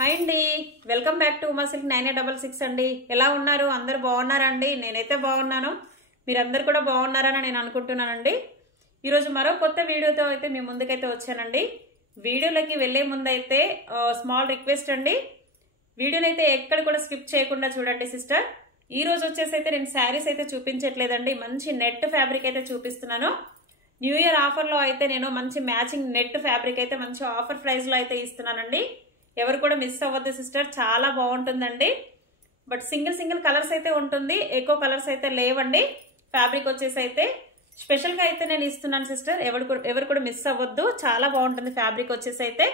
Hi అండి, welcome back to Uma silk 9866 అండి. ఎలా ఉన్నారు? అందరూ బాగున్నారా అండి? నేనైతే బాగున్నాను. మీరందరూ కూడా బాగున్నారని నేను అనుకుంటున్నానండి. ఈరోజు మరో కొత్త వీడియోతో అయితే మీ ముందుకైతే వచ్చానండి. వీడియోలోకి వెళ్లే ముందైతే స్మాల్ రిక్వెస్ట్ అండి, వీడియోని అయితే ఎక్కడ కూడా స్కిప్ చేయకుండా చూడండి సిస్టర్. ఈ రోజు వచ్చేసి అయితే నేను శారీస్ అయితే చూపించట్లేదండి, మంచి నెట్ ఫ్యాబ్రిక్ అయితే చూపిస్తున్నాను. న్యూ ఇయర్ ఆఫర్లో అయితే నేను మంచి మ్యాచింగ్ నెట్ ఫ్యాబ్రిక్ అయితే మంచి ఆఫర్ ప్రైస్లో అయితే ఇస్తున్నానండి. ఎవరు కూడా మిస్ అవ్వద్దు సిస్టర్, చాలా బాగుంటుందండి. బట్ సింగిల్ కలర్స్ అయితే ఉంటుంది, ఎక్కువ కలర్స్ అయితే లేవండి. ఫ్యాబ్రిక్ వచ్చేసి అయితే స్పెషల్గా అయితే నేను ఇస్తున్నాను సిస్టర్, ఎవరు కూడా మిస్ అవ్వద్దు, చాలా బాగుంటుంది ఫ్యాబ్రిక్ వచ్చేసి అయితే.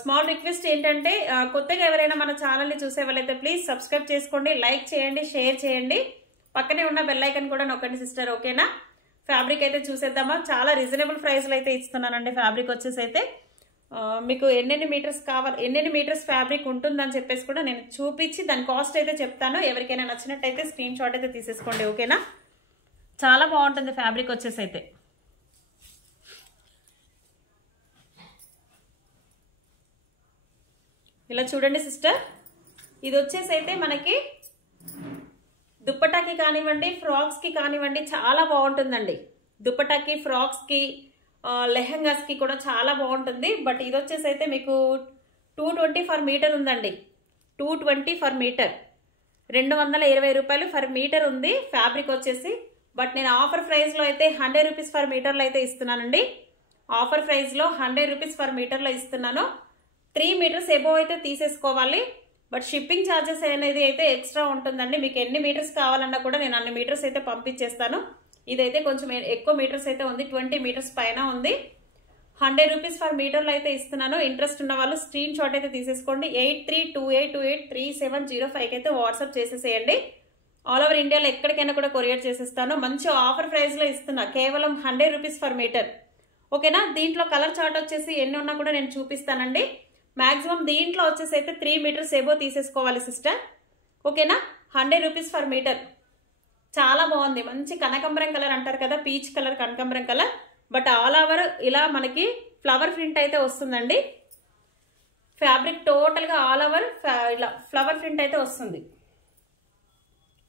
స్మాల్ రిక్వెస్ట్ ఏంటంటే, కొత్తగా ఎవరైనా మన ఛానల్ని చూసే వాళ్ళైతే ప్లీజ్ సబ్స్క్రైబ్ చేసుకోండి, లైక్ చేయండి, షేర్ చేయండి, పక్కనే ఉన్న బెల్ ఐకాన్ కూడా నొక్కండి సిస్టర్. ఓకేనా? ఫ్యాబ్రిక్ అయితే చూసేద్దామా? చాలా రీజనబుల్ ప్రైస్లో అయితే ఇస్తున్నానండి. ఫ్యాబ్రిక్ వచ్చేసి అయితే మీకు ఎన్నెన్ని మీటర్స్ ఫ్యాబ్రిక్ ఉంటుందని చెప్పేసి కూడా నేను చూపించి దాని కాస్ట్ అయితే చెప్తాను. ఎవరికైనా నచ్చినట్టయితే స్క్రీన్ షాట్ అయితే తీసేసుకోండి. ఓకేనా? చాలా బాగుంటుంది ఫ్యాబ్రిక్ వచ్చేసి అయితే. ఇలా చూడండి సిస్టర్, ఇది వచ్చేసి అయితే మనకి దుప్పటాకి కానివ్వండి, ఫ్రాక్స్కి కానివ్వండి చాలా బాగుంటుందండి. దుప్పటాకి, ఫ్రాక్స్కి, లెహంగాస్కి కూడా చాలా బాగుంటుంది. బట్ ఇది వచ్చేసి అయితే మీకు 220 ఫర్ మీటర్ ఉందండి. 220 ఫర్ మీటర్, 220 రూపాయలు ఫర్ మీటర్ ఉంది ఫ్యాబ్రిక్ వచ్చేసి. బట్ నేను ఆఫర్ ప్రైస్లో అయితే 100 రూపీస్ ఫర్ మీటర్లో అయితే ఇస్తున్నానండి. ఆఫర్ ప్రైస్లో 100 రూపీస్ ఫర్ మీటర్లో ఇస్తున్నాను. 3 మీటర్స్ ఎబోవ్ అయితే తీసేసుకోవాలి. బట్ షిప్పింగ్ ఛార్జెస్ అనేది అయితే ఎక్స్ట్రా ఉంటుందండి. మీకు ఎన్ని మీటర్స్ కావాలన్నా కూడా నేను అన్ని మీటర్స్ అయితే పంపించేస్తాను. ఇదైతే కొంచెం ఎక్కువ మీటర్స్ అయితే ఉంది, 20 మీటర్స్ పైన ఉంది. 100 రూపీస్ ఫర్ మీటర్లో అయితే ఇస్తున్నాను. ఇంట్రెస్ట్ ఉన్న వాళ్ళు స్క్రీన్ షాట్ అయితే తీసేసుకోండి. 8328283705 అయితే వాట్సాప్ చేసేసేయండి. ఆల్ ఓవర్ ఇండియాలో ఎక్కడికైనా కూడా కొరియర్ చేసేస్తాను. మంచి ఆఫర్ ప్రైస్లో ఇస్తున్నా, కేవలం 100 రూపీస్ ఫర్ మీటర్. ఓకేనా? దీంట్లో కలర్ చార్ట్ వచ్చేసి ఎన్ని ఉన్నా కూడా నేను చూపిస్తానండి. మాక్సిమం దీంట్లో వచ్చేసి అయితే 3 మీటర్స్ ఎబో తీసేసుకోవాలి సిస్టర్. ఓకేనా? 100 రూపీస్ ఫర్ మీటర్. చాలా బాగుంది, మంచి కనకాంబరం కలర్ అంటారు కదా, పీచ్ కలర్, కనకాంబరం కలర్. బట్ ఆల్ ఓవర్ ఇలా మనకి ఫ్లవర్ ప్రింట్ అయితే వస్తుందండి. ఫ్యాబ్రిక్ టోటల్గా ఆల్ ఓవర్ ఇలా ఫ్లవర్ ప్రింట్ అయితే వస్తుంది,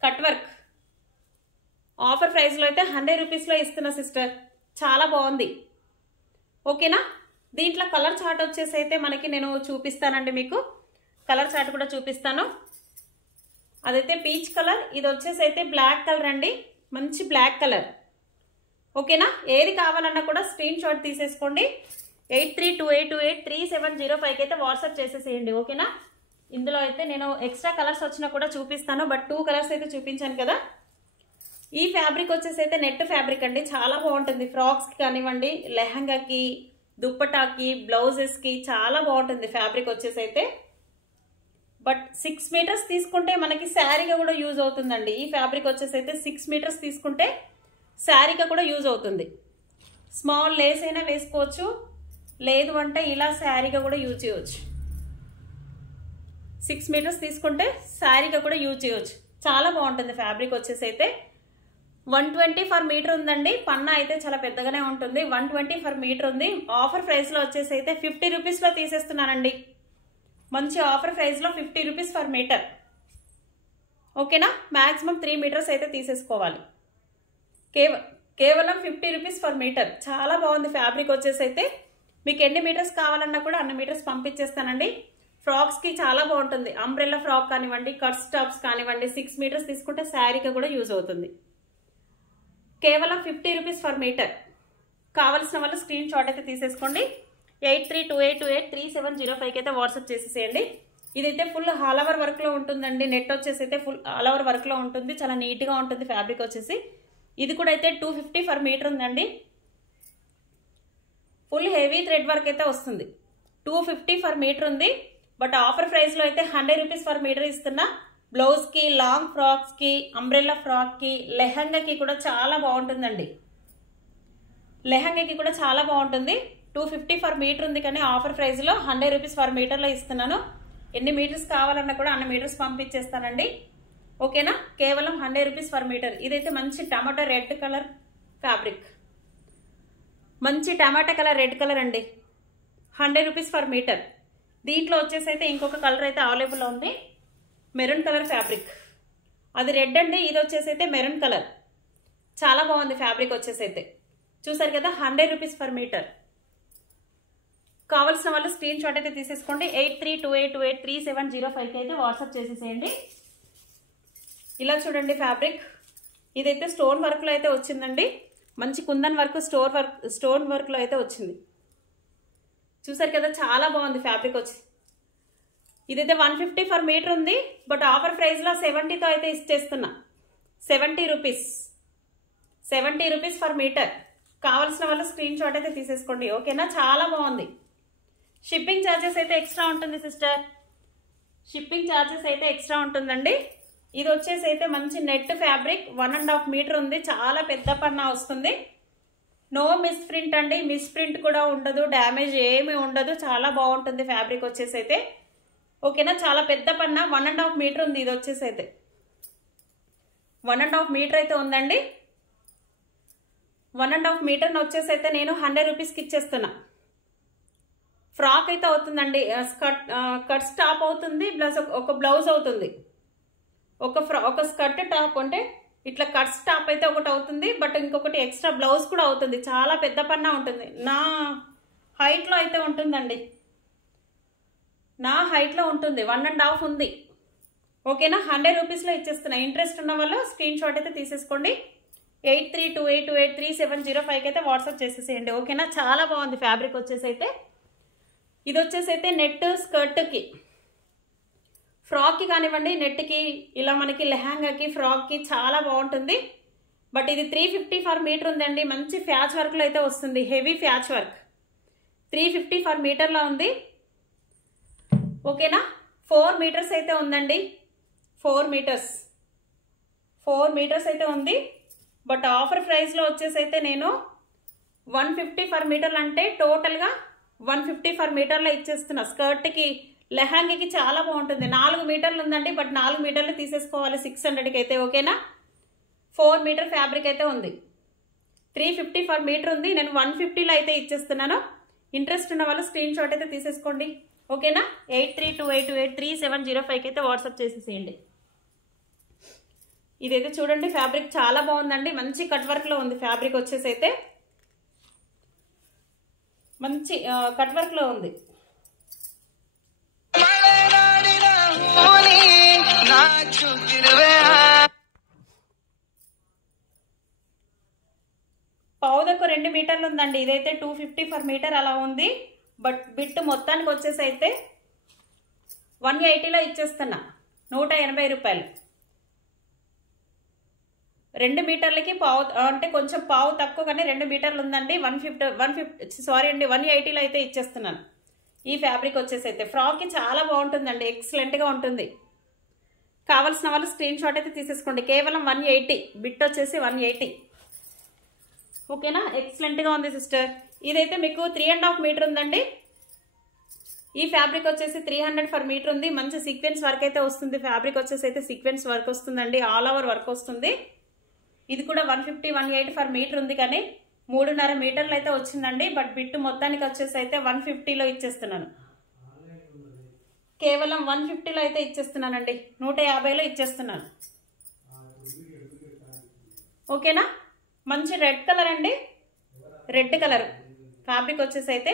కట్ వర్క్. ఆఫర్ ప్రైస్లో అయితే 100 రూపీస్లో ఇస్తున్నా సిస్టర్, చాలా బాగుంది. ఓకేనా? దీంట్లో కలర్ చార్ట్ వచ్చేసి అయితే మనకి నేను చూపిస్తానండి, మీకు కలర్ చార్ట్ కూడా చూపిస్తాను. అదైతే పీచ్ కలర్, ఇది వచ్చేసి అయితే బ్లాక్ కలర్ అండి, మంచి బ్లాక్ కలర్. ఓకేనా? ఏది కావాలన్నా కూడా స్క్రీన్ షాట్ తీసేసుకోండి. 8328283705 అయితే వాట్సాప్ చేసేసేయండి. ఓకేనా? ఇందులో అయితే నేను ఎక్స్ట్రా కలర్స్ వచ్చినా కూడా చూపిస్తాను, బట్ 2 కలర్స్ అయితే చూపించాను కదా. ఈ ఫ్యాబ్రిక్ వచ్చేసి అయితే నెట్ ఫ్యాబ్రిక్ అండి, చాలా బాగుంటుంది. ఫ్రాక్స్కి కానివ్వండి, లెహంగాకి, దుప్పటాకి, బ్లౌజెస్కి చాలా బాగుంటుంది ఫ్యాబ్రిక్ వచ్చేసి అయితే. బట్ 6 మీటర్స్ తీసుకుంటే మనకి శారీగా కూడా యూజ్ అవుతుందండి. ఈ ఫ్యాబ్రిక్ వచ్చేసి అయితే 6 మీటర్స్ తీసుకుంటే శారీగా కూడా యూజ్ అవుతుంది. స్మాల్ లేస్ అయినా వేసుకోవచ్చు, లేదు అంటే ఇలా శారీగా కూడా యూజ్ చేయవచ్చు. 6 మీటర్స్ తీసుకుంటే శారీగా కూడా యూజ్ చేయవచ్చు. చాలా బాగుంటుంది ఫ్యాబ్రిక్ వచ్చేసి అయితే. 120 ఫర్ మీటర్ ఉందండి. పన్నా అయితే చాలా పెద్దగానే ఉంటుంది. 120 ఫర్ మీటర్ ఉంది. ఆఫర్ ప్రైస్లో వచ్చేసి అయితే 50 రూపీస్లో తీసేస్తున్నానండి. మంచి ఆఫర్ ప్రైస్లో 50 రూపీస్ ఫర్ మీటర్. ఓకేనా? మ్యాక్సిమం 3 మీటర్స్ అయితే తీసేసుకోవాలి. కేవలం 50 రూపీస్ ఫర్ మీటర్. చాలా బాగుంది ఫ్యాబ్రిక్ వచ్చేసి అయితే. మీకు ఎన్ని మీటర్స్ కావాలన్నా కూడా అన్ని మీటర్స్ పంపించేస్తానండి. ఫ్రాక్స్కి చాలా బాగుంటుంది. అంబ్రెల్లా ఫ్రాక్ కానివ్వండి, కట్ టాప్స్ కానివ్వండి, 6 మీటర్స్ తీసుకుంటే శారీగా కూడా యూజ్ అవుతుంది. కేవలం 50 రూపీస్ ఫర్ మీటర్. కావాల్సిన వాళ్ళు స్క్రీన్ షాట్ అయితే తీసేసుకోండి. 8328283705 అయితే వాట్సాప్ చేసేసేయండి. ఇదైతే ఫుల్ ఆల్ ఓవర్ వర్క్లో ఉంటుందండి. నెట్ వచ్చేసి అయితే ఫుల్ ఆల్ ఓవర్ వర్క్లో ఉంటుంది, చాలా నీట్గా ఉంటుంది ఫ్యాబ్రిక్ వచ్చేసి. ఇది కూడా అయితే 250 ఫర్ మీటర్ ఉందండి. ఫుల్ హెవీ థ్రెడ్ వర్క్ అయితే వస్తుంది. 250 ఫర్ మీటర్ ఉంది. బట్ ఆఫర్ ప్రైస్లో అయితే 100 రూపీస్ ఫర్ మీటర్ ఇస్తున్నా. బ్లౌజ్కి, లాంగ్ ఫ్రాక్స్కి, అంబ్రెల్లా ఫ్రాక్కి, లెహంగాకి కూడా చాలా బాగుంటుందండి. లెహంగాకి కూడా చాలా బాగుంటుంది. 250 ఫర్ మీటర్ ఉంది, కానీ ఆఫర్ ప్రైస్లో 100 రూపీస్ ఫర్ మీటర్లో ఇస్తున్నాను. ఎన్ని మీటర్స్ కావాలన్నా కూడా అన్ని మీటర్స్ పంపించేస్తానండి. ఓకేనా? కేవలం 100 రూపీస్ ఫర్ మీటర్. ఇదైతే మంచి టమాటా రెడ్ కలర్ ఫ్యాబ్రిక్, మంచి టమాటా కలర్ రెడ్ కలర్ అండి. 100 రూపీస్ ఫర్ మీటర్. దీంట్లో వచ్చేసి అయితే ఇంకొక కలర్ అయితే అవైలబుల్ ఉంది, మెరూన్ కలర్ ఫ్యాబ్రిక్. అది రెడ్ అండి, ఇది వచ్చేసి అయితే మెరూన్ కలర్. చాలా బాగుంది ఫ్యాబ్రిక్ వచ్చేసి అయితే. చూసారు కదా, 100 రూపీస్ పర్ మీటర్. కావాల్సిన వాళ్ళు స్క్రీన్ షాట్ అయితే తీసేసుకోండి. 8328283705 అయితే వాట్సాప్ చేసేసేయండి. ఇలా చూడండి ఫ్యాబ్రిక్. ఇదైతే స్టోన్ వర్క్లో అయితే వచ్చిందండి, మంచి కుందన్ వర్క్ స్టోన్ వర్క్లో అయితే వచ్చింది. చూసారు కదా, చాలా బాగుంది ఫ్యాబ్రిక్ వచ్చి. ఇదైతే 150 పర్ మీటర్ ఉంది, బట్ ఆఫర్ ప్రైస్లో 70తో అయితే ఇచ్చేస్తున్నా. 70 రూపీస్ పర్ మీటర్. కావాల్సిన వాళ్ళు స్క్రీన్ షాట్ అయితే తీసేసుకోండి, ఓకేనా. చాలా బాగుంది. షిప్పింగ్ ఛార్జెస్ అయితే ఎక్స్ట్రా ఉంటుంది సిస్టర్, షిప్పింగ్ ఛార్జెస్ అయితే ఎక్స్ట్రా ఉంటుందండి. ఇది వచ్చేసి అయితే మంచి నెట్ ఫ్యాబ్రిక్, 1.5 మీటర్ ఉంది, చాలా పెద్ద పన్నా వస్తుంది. నో మిస్ ప్రింట్ అండి, మిస్ ప్రింట్ కూడా ఉండదు, డ్యామేజ్ ఏమీ ఉండదు, చాలా బాగుంటుంది ఫ్యాబ్రిక్ వచ్చేసి అయితే, ఓకేనా. చాలా పెద్ద పన్నా, 1.5 మీటర్ ఉంది. ఇది వచ్చేసి అయితే 1.5 మీటర్ అయితే ఉందండి. 1.5 మీటర్ వచ్చేసి అయితే నేను 100 రూపీస్కి ఇచ్చేస్తున్నా. ఫ్రాక్ అయితే అవుతుందండి, కట్ స్టాప్ అవుతుంది, ప్లస్ ఒక బ్లౌజ్ అవుతుంది. ఒక స్కర్ట్ టాప్ అంటే ఇట్లా కట్ స్టాప్ అయితే ఒకటి అవుతుంది, బట్ ఇంకొకటి ఎక్స్ట్రా బ్లౌజ్ కూడా అవుతుంది. చాలా పెద్ద పన్నా ఉంటుంది, నా హైట్లో అయితే ఉంటుందండి, నా హైట్లో ఉంటుంది. 1.5 ఉంది, ఓకేనా. 100 రూపీస్లో ఇచ్చేస్తున్నా. ఇంట్రెస్ట్ ఉన్న వాళ్ళు స్క్రీన్ షాట్ అయితే తీసేసుకోండి. 8328283705 అయితే వాట్సాప్ చేసేసేయండి, ఓకేనా. చాలా బాగుంది ఫ్యాబ్రిక్ వచ్చేసి అయితే. ఇది వచ్చేసి అయితే నెట్ స్కర్ట్కి, ఫ్రాక్కి కానివ్వండి, నెట్కి, ఇలా మనకి లెహంగాకి, ఫ్రాక్కి చాలా బాగుంటుంది. బట్ ఇది 350 పర్ మీటర్ ఉందండి, మంచి ఫ్యాచ్ వర్క్లో అయితే వస్తుంది, హెవీ ఫ్యాచ్ వర్క్. 350 పర్ మీటర్లో ఉంది, ఓకేనా. 4 మీటర్స్ అయితే ఉందండి, 4 మీటర్స్ అయితే ఉంది. బట్ ఆఫర్ ప్రైస్లో వచ్చేసి అయితే నేను 150 పర్ మీటర్ అంటే టోటల్గా 150 పర్ మీటర్లో ఇచ్చేస్తున్నా. స్కర్ట్కి, లెహంగాకి చాలా బాగుంటుంది. 4 మీటర్లు ఉందండి, బట్ 4 మీటర్లు తీసేసుకోవాలి 600కి అయితే, ఓకేనా. 4 మీటర్ ఫ్యాబ్రిక్ అయితే ఉంది, 350 పర్ మీటర్ ఉంది. నేను 150లో అయితే ఇచ్చేస్తున్నాను. ఇంట్రెస్ట్ ఉన్న వాళ్ళు స్క్రీన్ షాట్ అయితే తీసేసుకోండి, ఓకేనా. 8328283705 అయితే వాట్సాప్ చేసేసేయండి. ఇదైతే చూడండి ఫ్యాబ్రిక్ చాలా బాగుందండి, మంచి కట్ వర్క్లో ఉంది ఫ్యాబ్రిక్ వచ్చేసి అయితే, మంచి కట్ వర్క్లో ఉంది. పౌదకు 2 మీటర్లు ఉందండి. ఇదైతే 250 పర్ మీటర్ అలా ఉంది. బట్ బిట్ మొత్తానికి వచ్చేసి అయితే 180లో ఇచ్చేస్తున్నా, 180 రూపాయలు. 2 మీటర్లకి పావు అంటే కొంచెం పావు తక్కువ, కానీ 2 మీటర్లు ఉందండి. 180లో అయితే ఇచ్చేస్తున్నాను. ఈ ఫ్యాబ్రిక్ వచ్చేసి అయితే ఫ్రాక్కి చాలా బాగుంటుందండి, ఎక్సలెంట్గా ఉంటుంది. కావాల్సిన వాళ్ళు స్క్రీన్ షాట్ అయితే తీసేసుకోండి. కేవలం 180, బిట్ వచ్చేసి 180, ఓకేనా. ఎక్సలెంట్గా ఉంది సిస్టర్. ఇదైతే మీకు 3.5 మీటర్ ఉందండి. ఈ ఫ్యాబ్రిక్ వచ్చేసి 300 పర్ మీటర్ ఉంది. మంచి సీక్వెన్స్ వర్క్ అయితే వస్తుంది. ఫ్యాబ్రిక్ వచ్చేసి అయితే సీక్వెన్స్ వర్క్ వస్తుందండి, ఆల్ ఓవర్ వర్క్ వస్తుంది. ఇది కూడా 150, 180 పర్ మీటర్ ఉంది, కానీ 3.5 మీటర్లు అయితే వచ్చిందండి. బట్ బిట్ మొత్తానికి వచ్చేసి అయితే 150లో ఇచ్చేస్తున్నాను. కేవలం 150లో అయితే ఇచ్చేస్తున్నానండి, 150లో ఇచ్చేస్తున్నాను, ఓకేనా. మంచి రెడ్ కలర్ అండి, రెడ్ కలర్ ఫ్యాబ్రిక్ వచ్చేసి అయితే.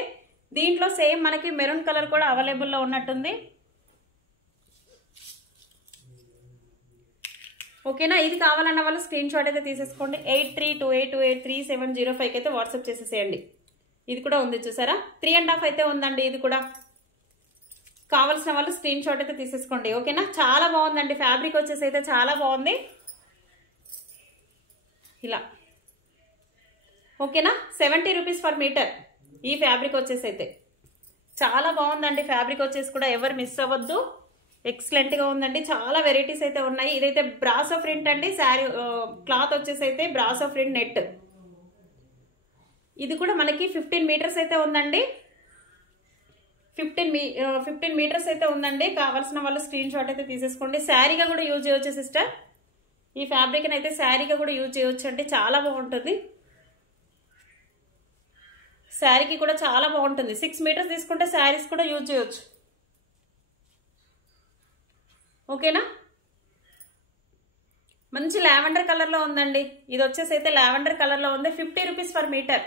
దీంట్లో సేమ్ మనకి మెరూన్ కలర్ కూడా అవైలబుల్లో ఉన్నట్టుంది, ఓకేనా. ఇది కావాలన్న వాళ్ళు స్క్రీన్ షాట్ అయితే తీసేసుకోండి. 8328283705 అయితే వాట్సాప్ చేసేసేయండి. ఇది కూడా ఉంది చూసారా, 3.5 అయితే ఉందండి. ఇది కూడా కావాల్సిన వాళ్ళు స్క్రీన్ షాట్ అయితే తీసేసుకోండి, ఓకేనా. చాలా బాగుందండి ఫ్యాబ్రిక్ వచ్చేసి అయితే, చాలా బాగుంది ఇలా, ఓకేనా. 70 రూపీస్ పర్ మీటర్ ఈ ఫ్యాబ్రిక్ వచ్చేసి అయితే. చాలా బాగుందండి ఫ్యాబ్రిక్ వచ్చేసి కూడా, ఎవరు మిస్ అవ్వద్దు, ఎక్సలెంట్గా ఉందండి. చాలా వెరైటీస్ అయితే ఉన్నాయి. ఇదైతే బ్రాసో ప్రింట్ అండి, శారీ క్లాత్ వచ్చేసి అయితే బ్రాసో ప్రింట్ నెట్. ఇది కూడా మనకి 15 మీటర్స్ అయితే ఉందండి, 15 మీటర్స్ అయితే ఉందండి. కావాల్సిన వాళ్ళు స్క్రీన్ షాట్ అయితే తీసేసుకోండి. శారీగా కూడా యూజ్ చేయవచ్చు సిస్టర్, ఈ ఫ్యాబ్రిక్ని అయితే శారీగా కూడా యూజ్ చేయవచ్చు అండి, చాలా బాగుంటుంది. శారీకి కూడా చాలా బాగుంటుంది. 6 మీటర్స్ తీసుకుంటే శారీస్ కూడా యూజ్ చేయవచ్చు, ఓకేనా. మంచి లావెండర్ కలర్లో ఉందండి. ఇది వచ్చేసి అయితే లావెండర్ కలర్లో ఉంది. 50 రూపీస్ పర్ మీటర్,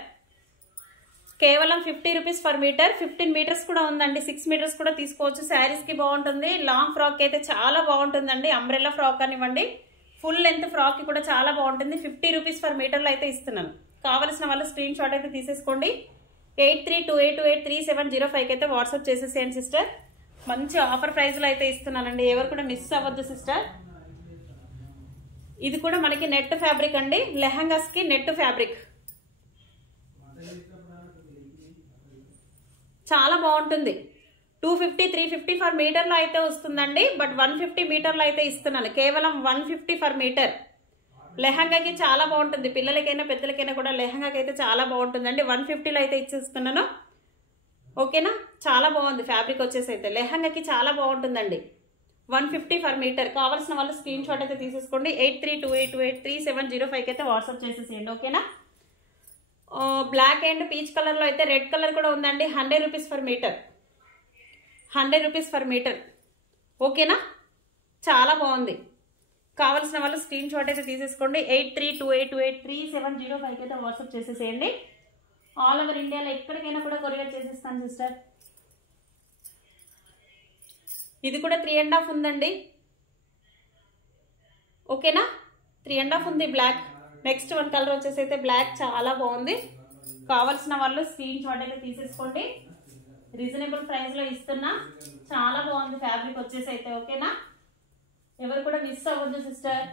కేవలం 50 రూపీస్ పర్ మీటర్. 15 మీటర్స్ కూడా ఉందండి, 6 మీటర్స్ కూడా తీసుకోవచ్చు. శారీస్కి బాగుంటుంది. లాంగ్ ఫ్రాక్ అయితే చాలా బాగుంటుందండి. అంబ్రెల్లా ఫ్రాక్ అనివ్వండి, ఫుల్ లెంత్ ఫ్రాక్కి కూడా చాలా బాగుంటుంది. 50 రూపీస్ పర్ మీటర్లో అయితే ఇస్తున్నాను. కావలసిన వాళ్ళు స్క్రీన్ షాట్ అయితే తీసేసుకోండి. 8328283705 అయితే వాట్సాప్ చేసేసేయండి సిస్టర్. మంచి ఆఫర్ ప్రైస్లో అయితే ఇస్తున్నానండి. ఎవరు కూడా మిస్ అవ్వద్దు సిస్టర్. ఇది కూడా మనకి నెట్ ఫ్యాబ్రిక్ అండి. లెహంగాస్కి నెట్ ఫ్యాబ్రిక్ చాలా బాగుంటుంది. 250 350 ఫర్ మీటర్లో అయితే వస్తుందండి. బట్ 150 మీటర్లో అయితే ఇస్తున్నాను. కేవలం 150 ఫర్ మీటర్. లెహంగాకి చాలా బాగుంటుంది. పిల్లలకైనా పెద్దలకైనా కూడా లెహంగాకి అయితే చాలా బాగుంటుందండి. 150లో అయితే ఇచ్చేస్తున్నాను. ఓకేనా. చాలా బాగుంది ఫ్యాబ్రిక్ వచ్చేసి అయితే. లెహంగాకి చాలా బాగుంటుందండి. 150 ఫర్ మీటర్. కావాల్సిన వాళ్ళు స్క్రీన్ షాట్ అయితే తీసేసుకోండి. 8328283705 అయితే వాట్సాప్ చేసేసేయండి. ఓకేనా. బ్లాక్ అండ్ పీచ్ కలర్లో అయితే రెడ్ కలర్ కూడా ఉందండి. 100 rupees for metre, 100 rupees for metre. ఓకేనా. చాలా బాగుంది. కావాల్సిన వాళ్ళు స్క్రీన్ షాట్ అయితే తీసేసుకోండి. 8328283705 అయితే వాట్సాప్ చేసేసేయండి. ఆల్ ఓవర్ ఇండియాలో ఎక్కడికైనా కూడా కొరియర్ చేసేస్తాను సిస్టర్. ఇది కూడా 3.5 ఉందండి. ఓకేనా. 3.5 ఉంది బ్లాక్. నెక్స్ట్ వన్ కలర్ వచ్చేసి అయితే బ్లాక్ చాలా బాగుంది. కావాల్సిన వాళ్ళు స్క్రీన్ షాట్ అయితే తీసేసుకోండి. రీజనబుల్ ప్రైస్లో ఇస్తున్నా. చాలా బాగుంది ఫ్యాబ్రిక్ వచ్చేసి అయితే. ఓకేనా. ఎవరు కూడా మిస్ అవ్వద్దు సిస్టర్.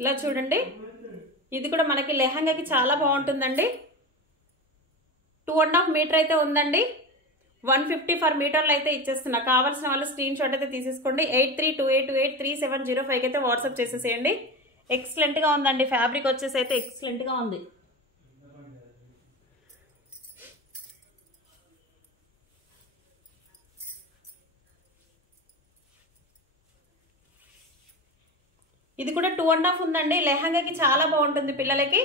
ఇలా చూడండి. ఇది కూడా మనకి లెహంగాకి చాలా బాగుంటుందండి. 2.5 మీటర్ అయితే ఉందండి. 150 ఫర్ మీటర్లో అయితే ఇచ్చేస్తున్నా. కావాల్సిన వాళ్ళు స్క్రీన్ షాట్ అయితే తీసేసుకోండి. 8328283705 అయితే వాట్సాప్ చేసేసేయండి. ఎక్సలెంట్గా ఉందండి ఫ్యాబ్రిక్ వచ్చేసి అయితే. ఎక్సలెంట్గా ఉంది. ఇది కూడా 2.5 ఉందండి. లెహంగాకి చాలా బాగుంటుంది. పిల్లలకి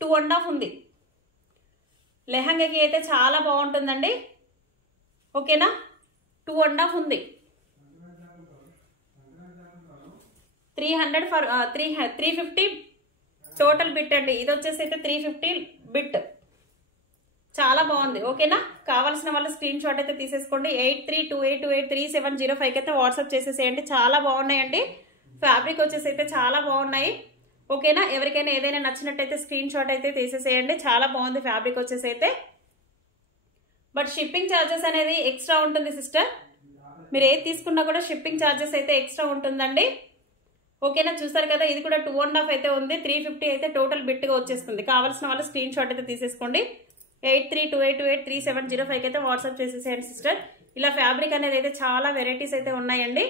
2.5 ఉంది. లెహంగాకి అయితే చాలా బాగుంటుందండి. ఓకేనా. 2.5 ఉంది. 350 టోటల్ బిట్ అండి. ఇది వచ్చేసి అయితే 350 బిట్. చాలా బాగుంది. ఓకేనా. కావాల్సిన వాళ్ళు స్క్రీన్ షాట్ అయితే తీసేసుకోండి. 8328283705 అయితే వాట్సాప్ చేసేసేయండి. చాలా బాగున్నాయండి. ఫ్యాబ్రిక్ వచ్చేసి అయితే చాలా బాగున్నాయి. ఓకేనా. ఎవరికైనా ఏదైనా నచ్చినట్టయితే స్క్రీన్ షాట్ అయితే తీసేసేయండి. చాలా బాగుంది ఫ్యాబ్రిక్ వచ్చేసి అయితే. బట్ షిప్పింగ్ ఛార్జెస్ అనేది ఎక్స్ట్రా ఉంటుంది సిస్టర్. మీరు ఏది తీసుకున్నా కూడా షిప్పింగ్ ఛార్జెస్ అయితే ఎక్స్ట్రా ఉంటుందండి. ఓకేనా. చూసారు కదా. ఇది కూడా 2.5 అయితే ఉంది. 350 అయితే టోటల్ బిట్గా వచ్చేస్తుంది. కావాల్సిన వాళ్ళు స్క్రీన్ షాట్ అయితే తీసేసుకోండి. 8328283705 అయితే వాట్సాప్ చేసేసేయండి సిస్టర్. ఇలా ఫ్యాబ్రిక్ అనేది అయితే చాలా వెరైటీస్ అయితే ఉన్నాయండి.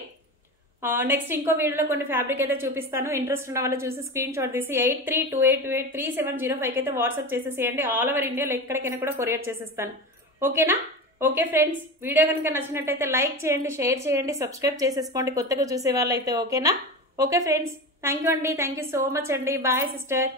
నెక్స్ట్ ఇంకో వీడియోలో కొన్ని ఫ్యాబ్రిక్ అయితే చూపిస్తాను. ఇంట్రెస్ట్ ఉన్న వాళ్ళు చూసి స్క్రీన్ షాట్ తీసి 8328283705 అయితే వాట్సాప్ చేసేసేయండి. ఆల్ ఓవర్ ఇండియాలో ఎక్కడికైనా కూడా కొరియర్ చేసేస్తాను. ఓకేనా. ఓకే ఫ్రెండ్స్, వీడియో కనుక నచ్చినట్టయితే లైక్ చేయండి, షేర్ చేయండి, సబ్స్క్రైబ్ చేసేసుకోండి కొత్తగా చూసే వాళ్ళైతే. ఓకేనా. ఓకే ఫ్రెండ్స్, థ్యాంక్ యూ అండి. థ్యాంక్ యూ సో మచ్ అండి. Bye sister.